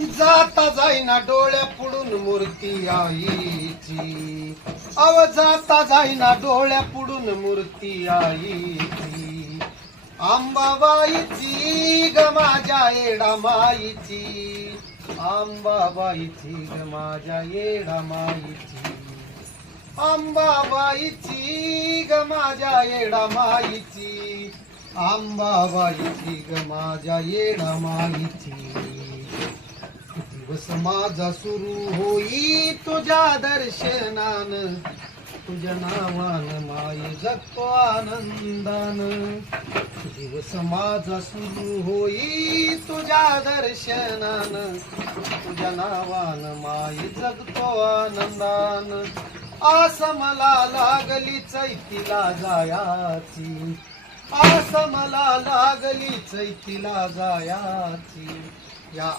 जाता जाईना डोळ्या पुढून मूर्ती आईची, अव जाता जाईना डोळ्या पुढून मूर्ती आईची, अंबाबाईची ग माझ्या येडा माईची, अंबाबाईची ग माझ्या येडा माईची, अंबाबाईची ग माझ्या येडा माईची, अंबाबाईची ग माझ्या येडा माईची. दिवस माझा सुरू होई तुझ्या दर्शनान, तुझ्या नावान माय जगतो आनंदान. दिवस माझा सुरू होई तुझ्या दर्शनान, तुझ्या नावान माय जगतो आनंदान. आस मला लागली चैतीला जायाची, आस मला लागली चैतीला जायाची, या